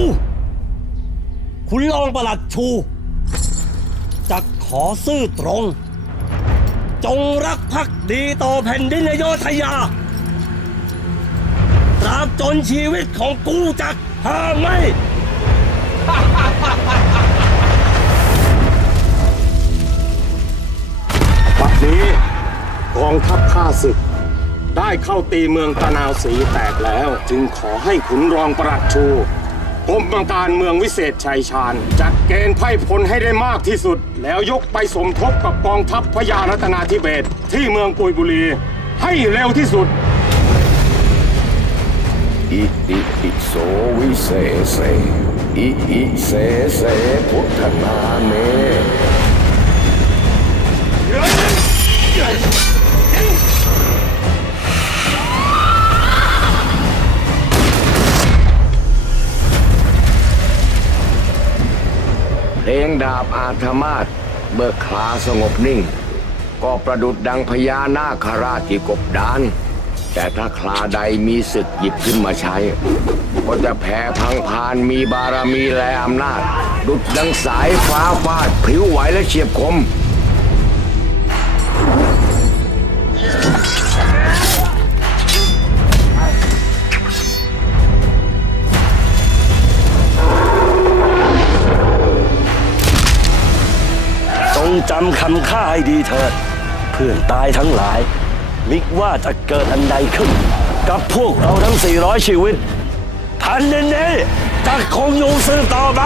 ูคุณรองประหลัดชูจะขอซื่อตรง จงรักภักดีต่อแผ่นดินโยธยา ตราบจนชีวิตของกูจะห่างไม่บัดนี้กองทัพข้าศึก ได้เข้าตีเมืองตะนาวสีแตกแล้ว จึงขอให้ขุนรองประหลัดชู กรมบังการเมืองวิเศษชัยชาญ จัดเกณฑ์ไพร่พลให้ได้มากที่สุด แล้วยกไปสมทบกับกองทัพพญารัตนาธิเบศรที่เมืองกุยบุรี ให้เร็วที่สุด อิอิอิโสวิเศษเสอิอิเสเสพุทธนาเม เพลงดาบอาธมาศเมื่อคลาสงบนิ่ง ก็ประดุดดังพญานาคราชที่กบดาน แต่ถ้าคลาใดมีศึกหยิบขึ้นมาใช้ ก็จะแผ่พังพานมีบารมีและอำนาจ ดุดดังสายฟ้าฟาดผิวไหวและเฉียบคม งจำคำข้าให้ดีเถิด เพื่อนตายทั้งหลาย มิกว่าจะเกิดอันใดขึ้น กับพวกเราทั้ง 400 ชีวิตพันดินนี้จะคงอยู่สืบต่อไป